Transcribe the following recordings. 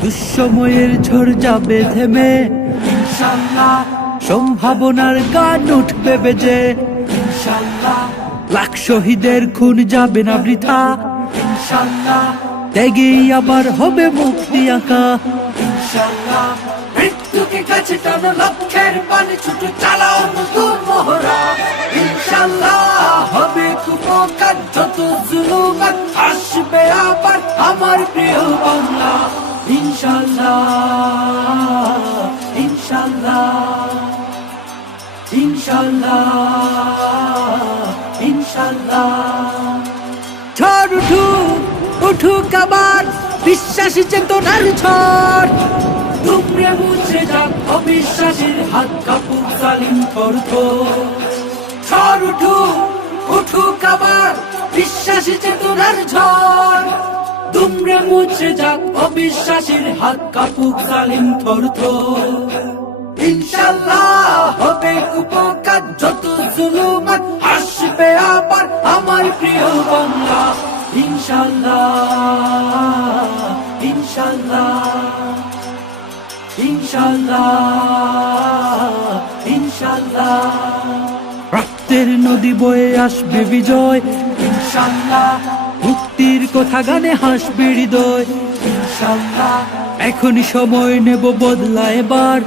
দুঃসময়ের ঝড় যাবে থেমে, ইনশাআল্লাহ সম্ভাবনার গান উঠবে বেজে, ইনশাআল্লাহ লাখ শহীদের খুন যাবে না বৃথা, ইনশাআল্লাহ ত্যাগেই আবার হবে মুক্তি আঁকা, ইনশাআল্লাহ মৃত্যুকে কাছে টানো, লক্ষ্যের পানে ছুটে চালাও নতুন মহড়া, ইনশাআল্লাহ হবে কুপকার যত জুলুমাত আসবে আবার আমার প্রিয় বাংলা, ইনশাআল্লাহ ইনশাআল্লাহ ইনশাআল্লাহ ইনশাআল্লাহ। ঝড় উঠুক উঠুক আবার বিশ্বাসী চেতনার ঝড়, দুমড়ে মুচড়ে যাক অবিশ্বাসীর হাত কাঁপুক জালিম থরথর। ঝড় উঠুক উঠুক আবার বিশ্বাসী চেতনার ঝড়, দুমড়ে মুচড়ে যাক অবিশ্বাসীর হাত কাঁপুক জালিম থরথর। ইনশাআল্লাহ হবে কুপকার যত জুলুমাত আসবে আবার আমার প্রিয় বাংলা, ইনশাআল্লাহ ইনশাআল্লাহ ইনশাআল্লাহ ইনশাআল্লাহ। রক্তের নদী বয়ে আসবে বিজয়, ইনশাআল্লাহ মুক্তির কথা গানে হাসবে হৃদয়, ইনশাআল্লাহ এখনই সময় নেব বদলা এবার,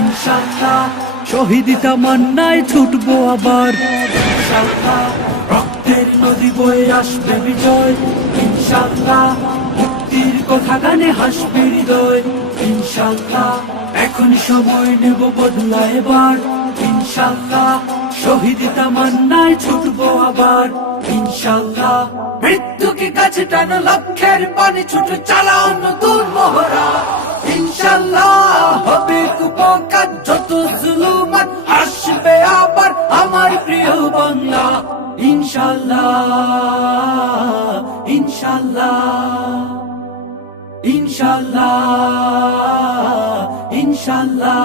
ইনশাআল্লাহ শহীদি তামান্নায় ছুটবো আবার, ইনশাআল্লাহ রক্তের নদী বয়ে আসবে বিজয়, ইনশাআল্লাহ মুক্তির কথা গানে হাসবে হৃদয়, ইনশাআল্লাহ এখনই সময় নেব বদলা এবার, ইনশাআল্লাহ শহীদি তামান্নায় ছুটবো আবার, ইনশাআল্লাহ মৃত্যুকে কাছে টানো, লক্ষ্যের পানে ছুটে চালাও নতুন মহড়া, ইনশাআল্লাহ হবে কুপকার যত জুলুমাত আসবে আবার আমার প্রিয় বাংলা, ইনশাআল্লাহ ইনশাআল্লাহ ইনশাআল্লাহ ইনশাআল্লাহ।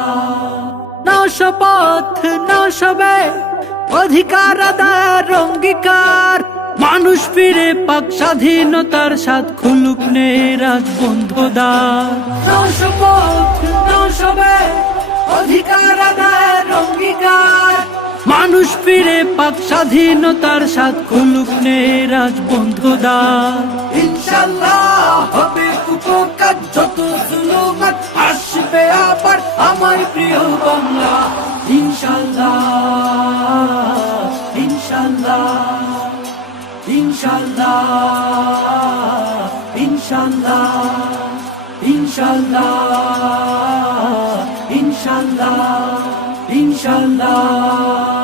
নাও শপথ নাও সবে অধিকার আদায়ের অঙ্গীকার, মানুষ ফিরে পাক স্বাধীনতার স্বাদ খুলুক নে রাজবন্ধ দ্বার। নাও শপথ নাও সবে অধিকার আদায়ের অঙ্গীকার, মানুষ ফিরে পাক স্বাধীনতার স্বাদ খুলুক নে রাজবন্ধ দ্বার। ইনশাআল্লাহ হবে কুপকার যত জুলুমাত আসবে আবার আমার প্রিয় বাংলা, ইনশাআল্লাহ ইনশাআল্লাহ ইনশাআল্লাহ ইনশাআল্লাহ ইনশাআল্লাহ ইনশাআল্লাহ ইনশাআল্লাহ।